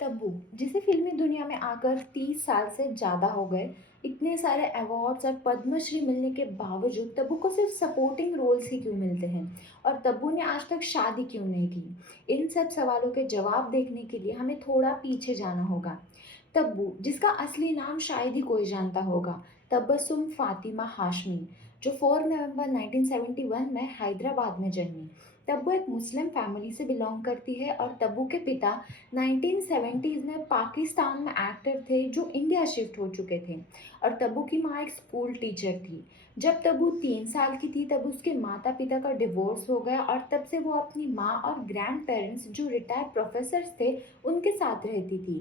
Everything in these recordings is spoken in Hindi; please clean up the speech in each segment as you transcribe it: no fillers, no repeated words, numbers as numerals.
तब्बू, जिसे फ़िल्मी दुनिया में आकर 30 साल से ज़्यादा हो गए, इतने सारे अवार्ड्स और पद्मश्री मिलने के बावजूद तब्बू को सिर्फ सपोर्टिंग रोल्स ही क्यों मिलते हैं? और तब्बू ने आज तक शादी क्यों नहीं की? इन सब सवालों के जवाब देखने के लिए हमें थोड़ा पीछे जाना होगा। तब्बू, जिसका असली नाम शायद ही कोई जानता होगा, तबस्सुम फ़ातिमा हाशमी, जो 4 नवंबर 1971 में हैदराबाद में जन्मी। तब्बू एक मुस्लिम फैमिली से बिलॉन्ग करती है और तब्बू के पिता 1970s में पाकिस्तान में एक्टर थे जो इंडिया शिफ्ट हो चुके थे और तब्बू की माँ एक स्कूल टीचर थी। जब तब्बू 3 साल की थी तब उसके माता पिता का डिवोर्स हो गया और तब से वो अपनी माँ और ग्रैंड पेरेंट्स जो रिटायर्ड प्रोफेसर्स थे उनके साथ रहती थी।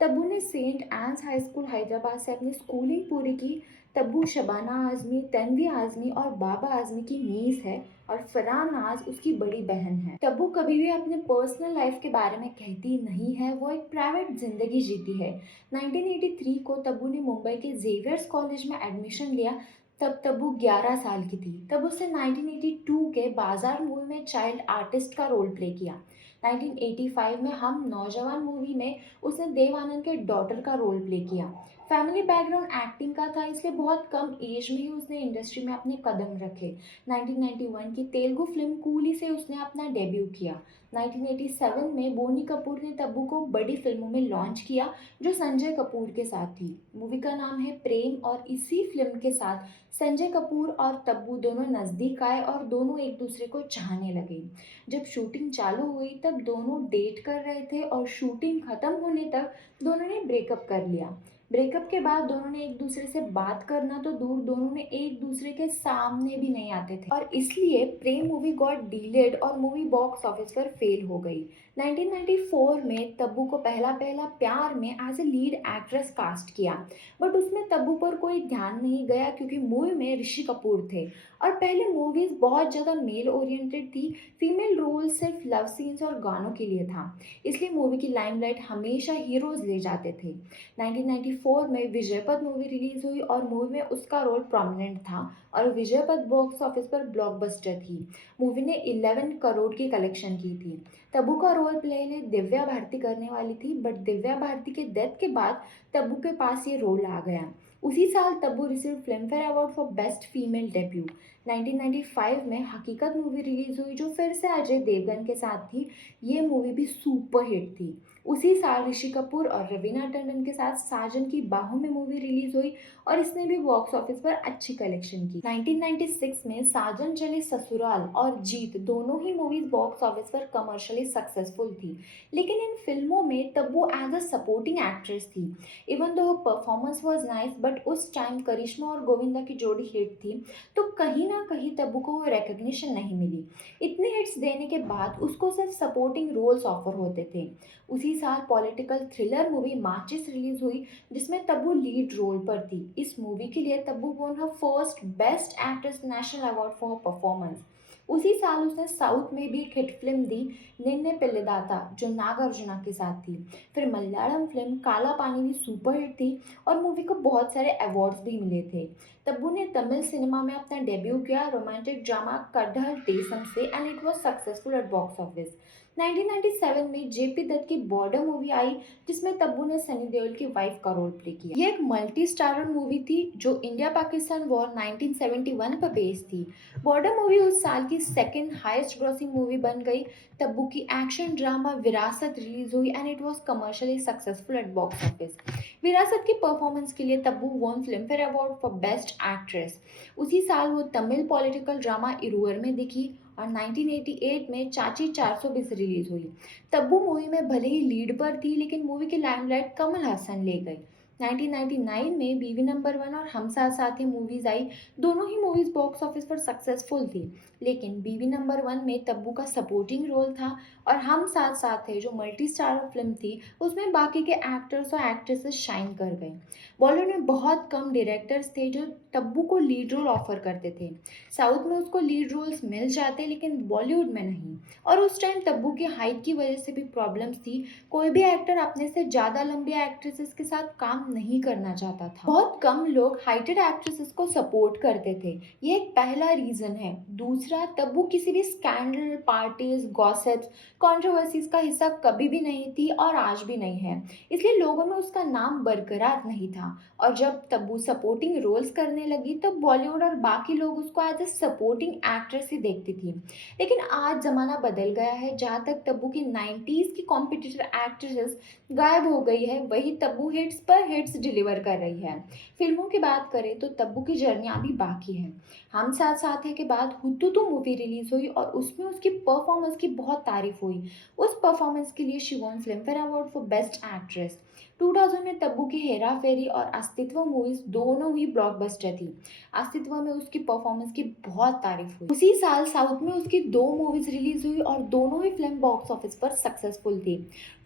तब्बू ने सेंट एन्स हाई स्कूल हैदराबाद से अपनी स्कूलिंग पूरी की। तब्बू शबाना आज़मी, तन्वी आज़मी और बाबा आज़मी की नीस है और फरहान नाज उसकी बड़ी बहन है। तब्बू कभी भी अपने पर्सनल लाइफ के बारे में कहती नहीं है, वो एक प्राइवेट जिंदगी जीती है। 1983 को तब्बू ने मुंबई के जेवियर्स कॉलेज में एडमिशन लिया। तब तब्बू 11 साल की थी। तब उसने 1982 के बाजार मूवी में चाइल्ड आर्टिस्ट का रोल प्ले किया। 1985 में हम नौजवान मूवी में उसने देव आनंद के डॉटर का रोल प्ले किया। फैमिली बैकग्राउंड एक्टिंग का था, इसलिए बहुत कम एज में ही उसने इंडस्ट्री में अपने कदम रखे। 1991 की तेलुगु फिल्म कूली से उसने अपना डेब्यू किया। 1987 में बोनी कपूर ने तब्बू को बड़ी फिल्मों में लॉन्च किया जो संजय कपूर के साथ थी। मूवी का नाम है प्रेम और इसी फिल्म के साथ संजय कपूर और तब्बू दोनों नज़दीक आए और दोनों एक दूसरे को चाहने लगे। जब शूटिंग चालू हुई तब दोनों डेट कर रहे थे और शूटिंग खत्म होने तक दोनों ने ब्रेकअप कर लिया। ब्रेकअप के बाद दोनों ने एक दूसरे से बात करना तो दूर, दोनों ने एक दूसरे के सामने भी नहीं आते थे और इसलिए प्रेम मूवी गॉट डीलेड और मूवी बॉक्स ऑफिस पर फेल हो गई। 1994 में तब्बू को पहला पहला प्यार में as a lead actress cast किया, बट उसमें तब्बू पर कोई ध्यान नहीं गया क्योंकि मूवी में ऋषि कपूर थे और पहले मूवीज बहुत ज़्यादा मेल ओरिएंटेड थी। फीमेल रोल सिर्फ लव सीन्स और गानों के लिए था, इसलिए मूवी की लाइमलाइट हमेशा हीरोज ले जाते थे। 1994 में विजयपथ मूवी रिलीज हुई और मूवी में उसका रोल प्रोमिनेंट था और विजयपथ बॉक्स ऑफिस पर ब्लॉकबस्टर थी। मूवी ने 11 करोड़ की कलेक्शन की थी। तब्बू का रोल प्ले ने दिव्या भारती करने वाली थी, बट दिव्या भारती के डेथ के बाद तब्बू के पास ये रोल आ गया। उसी साल Tabu receive film fair award for best female debut. 1995 में हकीकत मूवी रिलीज हुई जो फिर से अजय देवगन के साथ थी। ये मूवी भी सुपर हिट थी। उसी साल ऋषि कपूर और रवीना टंडन के साथ साजन की बाहों में मूवी रिलीज हुई और इसने भी बॉक्स ऑफिस पर अच्छी कलेक्शन की। 1996 में साजन चले ससुराल और जीत दोनों ही मूवीज बॉक्स ऑफिस पर कमर्शियली सक्सेसफुल थी, लेकिन इन फिल्मों में Tabu as a supporting actress थी। Even though performance was nice, but उस टाइम करिश्मा और गोविंदा की जोड़ी हिट थी, तो कहीं ना कहीं तब्बू को वो रिकग्निशन नहीं मिली। इतने हिट्स देने के बाद उसको सिर्फ सपोर्टिंग रोल्स ऑफर होते थे। उसी साल पॉलिटिकल थ्रिलर मूवी माचिस रिलीज हुई जिसमें तब्बू लीड रोल पर थी। इस मूवी के लिए Tabu won her first best actress national award for her performance. उसी साल उसने साउथ में भी एक हिट फिल्म दी, निन्ने पेल्लिदाता, जो नागार्जुना के साथ थी। फिर मलयालम फिल्म काला पानी भी सुपर हिट थी और मूवी को बहुत सारे अवार्ड्स भी मिले थे। तब्बू ने तमिल सिनेमा में अपना डेब्यू किया रोमांटिक ड्रामा कड्डल देसम से and it was successful at box office. 1997 में जेपी दत्त की बॉर्डर मूवी आई जिसमें तब्बू ने सनी देओल की वाइफ का रोल प्ले किया। ये एक मल्टी स्टारर मूवी थी जो इंडिया पाकिस्तान वॉर 1971 पर बेस्ड थी। बॉर्डर मूवी उस साल की सेकंड हाईएस्ट ग्रॉसिंग मूवी बन गई। तब्बू की एक्शन ड्रामा विरासत रिलीज हुई and it was commercially successful at box office. Virasat की परफॉर्मेंस के लिए Tabu won Filmfare award for best actress. उसी साल वो तमिल पॉलिटिकल ड्रामा इरुवर में दिखी और 1988 में चाची 420 रिलीज हुई। तब्बू मूवी में भले ही लीड पर थी लेकिन मूवी की लाइमलाइट कमल हासन ले गई। 1999 में बीवी नंबर वन और हम साथ साथ ही मूवीज आई। दोनों ही मूवीज बॉक्स ऑफिस पर सक्सेसफुल थी, लेकिन बीवी नंबर वन में तब्बू का सपोर्टिंग रोल था और हम साथ साथ है जो मल्टी स्टारर फिल्म थी उसमें बाकी के एक्टर्स और एक्ट्रेसेस शाइन कर गए। बॉलीवुड में बहुत कम डायरेक्टर्स थे जो तब्बू को लीड रोल ऑफर करते थे। साउथ में उसको लीड रोल्स मिल जाते लेकिन बॉलीवुड में नहीं, और उस टाइम तब्बू की हाइट की वजह से भी प्रॉब्लम्स थी। कोई भी एक्टर अपने से ज़्यादा लंबी एक्ट्रेसेस के साथ काम काम नहीं करना चाहता था। बहुत कम लोग हाइटेड एक्ट्रेसेस को सपोर्ट करते थे, ये एक पहला रीज़न है। दूसरा, तब्बू किसी भी स्कैंडल, पार्टीज, गॉसिप्स, कंट्रोवर्सीज का हिस्सा कभी भी नहीं थी और आज भी नहीं है, इसलिए लोगों में उसका नाम बरकरार नहीं था। और जब तब्बू सपोर्टिंग रोल्स करने लगी तब बॉलीवुड और बाकी लोग उसको एज ए सपोर्टिंग एक्ट्रेस ही देखती थी। लेकिन आज ज़माना बदल गया है। जहाँ तक तब्बू की 90s की कॉम्पिटिटर एक्ट्रेसेस गायब हो गई है, वही तब्बू हिट्स पर हिट्स डिलीवर कर रही है। फिल्मों की बात करें तो तब्बू की जर्नी अभी बाकी है। हम साथ साथ है के बाद हुतुतु मूवी रिलीज हुई और उसमें उसकी परफॉर्मेंस की बहुत तारीफ हुई। उस परफॉर्मेंस के लिए she von Filmfare award for best actress. 2000 में तब्बू की हेरा फेरी और अस्तित्व मूवीज दोनों ही ब्लॉकबस्टर थी। अस्तित्व में उसकी परफॉर्मेंस की बहुत तारीफ हुई। उसी साल साउथ में उसकी दो मूवीज रिलीज हुई और दोनों ही फिल्म बॉक्स ऑफिस पर सक्सेसफुल थी।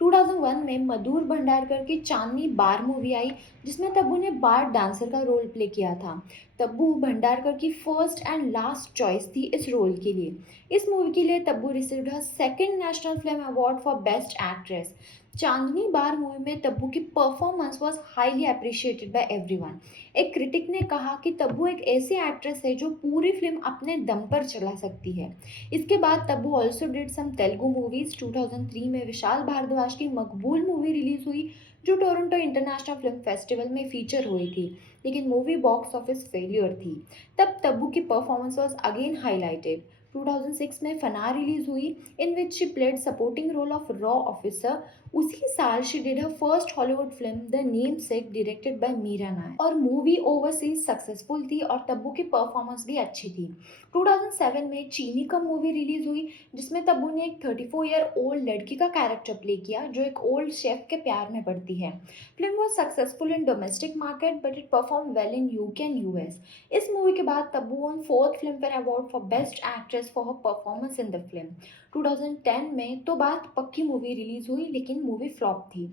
2001 में मधुर भंडारकर की चांदनी बार मूवी आई, जिसमें तब्बू ने बार डांसर का रोल प्ले किया था। तब्बू भंडारकर की फर्स्ट एंड लास्ट चॉइस थी इस रोल के लिए। इस मूवी के लिए Tabu received her second national film award for best actress. Chandni bar movie में तब्बू की performance was highly appreciated by everyone. एक क्रिटिक ने कहा कि तब्बू एक ऐसी एक्ट्रेस है जो पूरी फिल्म अपने दम पर चला सकती है। इसके बाद Tabu also did some Telugu movies. 2003 में विशाल भारद्वाज की मकबूल मूवी रिलीज हुई, जो टोरंटो इंटरनेशनल फिल्म फेस्टिवल में फीचर हुई थी, लेकिन मूवी बॉक्स ऑफिस फेलियर थी। तब तब्बू की परफॉर्मेंस वाज अगेन हाईलाइटेड। 2006 में फना रिलीज हुई, in which she played supporting role of रॉ ऑफिसर। उसी साल she did her first Hollywood film the Namesake, directed by Meera Nair, और मूवी ओवरसीज सक्सेसफुल थी और तब्बू की परफॉर्मेंस भी अच्छी थी। 2007 में चीनी कम मूवी रिलीज हुई, जिसमें तब्बू ने एक 34 ईयर ओल्ड लड़की का कैरेक्टर प्ले किया जो एक ओल्ड शेफ के प्यार में पड़ती है। Film was successful in domestic market but it perform well in UK and US. इस मूवी के बाद Tabu one fourth film fair award for best actress for her performance in the film. 2010 में तो बात पक्की मूवी रिलीज हुई, लेकिन मूवी फ्लॉप थी।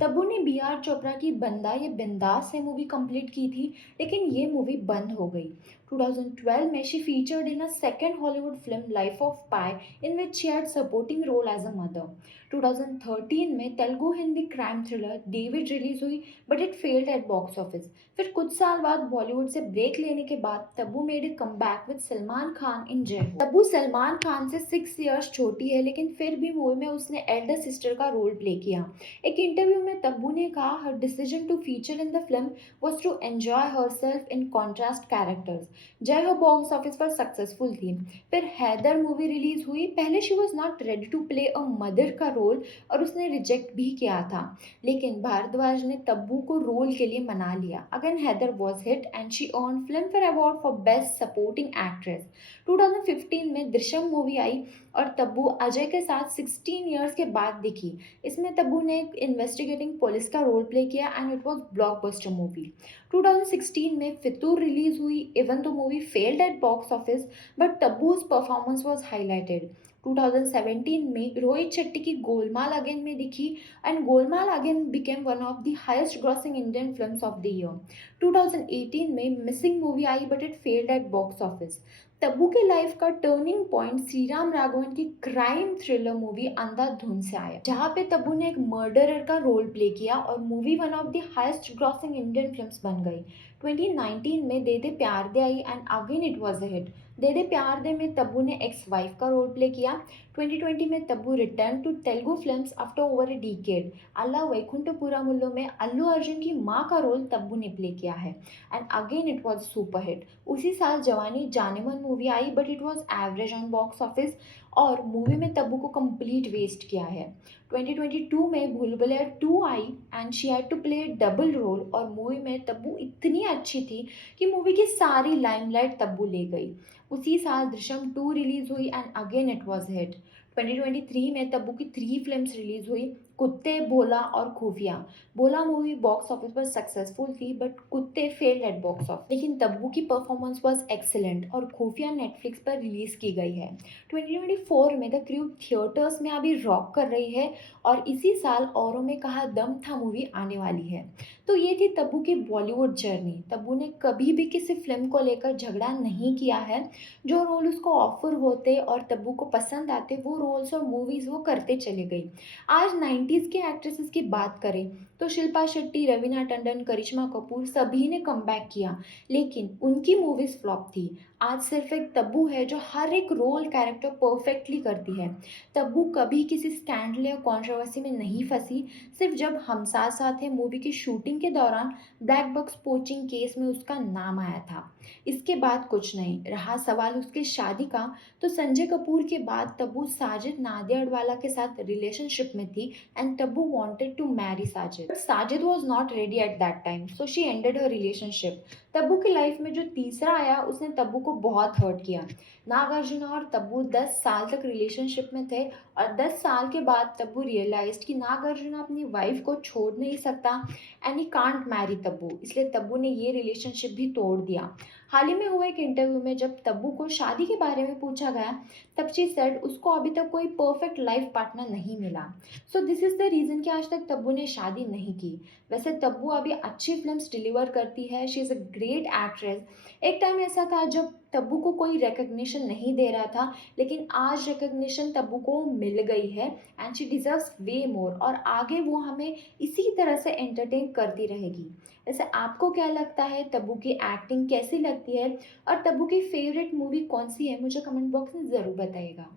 तब्बू ने बी आर चोपड़ा की बंदा ये बिंदास से मूवी कंप्लीट की थी, लेकिन ये मूवी बंद हो गई। 2012 में she featured in a second Hollywood film Life of Pi, in which she had supporting role as a mother. 2013 में Telugu Hindi crime thriller David release हुई, but it failed at box office. फिर कुछ साल बाद बॉलीवुड से ब्रेक लेने के बाद Tabu made a comeback with Salman Khan in Jai Ho. Tabu Salman Khan से 6 इयर्स छोटी है, लेकिन फिर भी मूवी में उसने एल्डर सिस्टर का रोल प्ले किया। एक इंटरव्यू में तब्बू ने कहा her decision to feature in the film was to enjoy herself in contrast characters। जय हो बॉक्स ऑफिस पर सक्सेसफुल थी। फिर हैदर मूवी रिलीज हुई। पहले she was not ready to play a mother का रोल और उसने रिजेक्ट भी किया था, लेकिन भारद्वाज ने तब्बू को रोल के लिए मना लिया। Again Haider was hit and she earn Filmfare award for best supporting actress. 2015 में दृश्यम मूवी आई और तब्बू अजय के साथ 16 इयर्स के बाद दिखी। इसमें तब्बू ने एक इन्वेस्टिगेटिंग पुलिस का रोल प्ले किया and it was blockbuster movie. 2016 में फितूर रिलीज हुई। Even though movie failed at box office, but Tabu's performance was highlighted. 2017 में रोहित शेट्टी की गोलमाल अगेन में दिखी and Golmaal again became one of the highest grossing Indian films of the year. 2018 में मिसिंग मूवी आई but it failed at box office. Tabu के लाइफ का टर्निंग पॉइंट श्रीराम राघवन की क्राइम थ्रिलर मूवी अंधाधुन से आया, जहाँ पे तब्बू ने एक मर्डरर का रोल प्ले किया और movie one of the highest grossing Indian films बन गई। 2019 में दे दे प्यार दे आई and again it was a hit. De De Pyaar De में तब्बू ने एक्स वाइफ का रोल प्ले किया। 2020 में Tabu return to Telugu films after over a decade. Ala Vaikunthapurramuloo में अल्लू अर्जुन की माँ का रोल तब्बू ने प्ले किया है and again it was super hit. उसी साल जवानी जानेमन मूवी आई but it was average on box office और मूवी में तब्बू को कंप्लीट वेस्ट किया है। 2022 में भूल भुलैया 2 आई and she had to play double role और मूवी में तब्बू इतनी अच्छी थी कि मूवी की सारी लाइमलाइट तब्बू ले गई। उसी साल दृश्यम 2 रिलीज हुई and again it was hit. 2023 में तब्बू की 3 फिल्म्स रिलीज हुई, कुत्ते, भोला और खुफिया। भोला मूवी बॉक्स ऑफिस पर सक्सेसफुल थी बट कुत्ते फेल्ड एट बॉक्स ऑफिस, लेकिन तब्बू की परफॉर्मेंस वाज एक्सीलेंट और खुफिया नेटफ्लिक्स पर रिलीज की गई है। 2024 में द क्रू थिएटर्स में अभी रॉक कर रही है और इसी साल औरों में कहा दम था मूवी आने वाली है। तो ये थी तब्बू की बॉलीवुड जर्नी। तब्बू ने कभी भी किसी फिल्म को लेकर झगड़ा नहीं किया है। जो रोल उसको ऑफर होते और तब्बू को पसंद आते वो रोल्स और मूवीज़ वो करते चले गई। आज 90s के एक्ट्रेसेस की बात करें तो शिल्पा शेट्टी, रवीना टंडन, करिश्मा कपूर सभी ने कमबैक किया, लेकिन उनकी मूवीज़ फ्लॉप थी। आज सिर्फ एक तब्बू है जो हर एक रोल कैरेक्टर परफेक्टली करती है। तब्बू कभी किसी स्कैंडल या कंट्रोवर्सी में नहीं फँसी, सिर्फ जब हम साथ साथ हैं मूवी की शूटिंग के दौरान ब्लैक बॉक्स पोचिंग केस में उसका नाम आया था। इसके बाद कुछ नहीं। रहा सवाल उसकी शादी का, तो संजय कपूर के बाद तब्बू साजिद नाडियाडवाला के साथ रिलेशनशिप में थी and Tabu wanted to marry Sajid. But Sajid was not ready at that time, so she ended her relationship. Tabu की लाइफ में जो तीसरा आया उसने तब्बू को बहुत हर्ट किया। नागार्जुन और तब्बू 10 साल तक रिलेशनशिप में थे और 10 साल के बाद तब्बू रियलाइज्ड कि नागार्जुन अपनी वाइफ को छोड़ नहीं सकता and he can't marry Tabu, इसलिए तब्बू ने ये रिलेशनशिप भी तोड़ दिया। हाल ही में हुए एक इंटरव्यू में जब तब्बू को शादी के बारे में पूछा गया, तब शी सेड उसको अभी तक कोई परफेक्ट लाइफ पार्टनर नहीं मिला। So this is the reason कि आज तक तब्बू ने शादी नहीं की। वैसे तब्बू अभी अच्छी फिल्म्स डिलीवर करती है, she is a great actress. एक टाइम ऐसा था जब तब्बू को कोई रिकग्निशन नहीं दे रहा था, लेकिन आज रिकग्निशन तब्बू को मिल गई है एंड शी डिज़र्व्स वे मोर, और आगे वो हमें इसी तरह से एंटरटेन करती रहेगी। वैसे आपको क्या लगता है, तब्बू की एक्टिंग कैसी लगती है और तब्बू की फेवरेट मूवी कौन सी है? मुझे कमेंट बॉक्स में ज़रूर बताइएगा।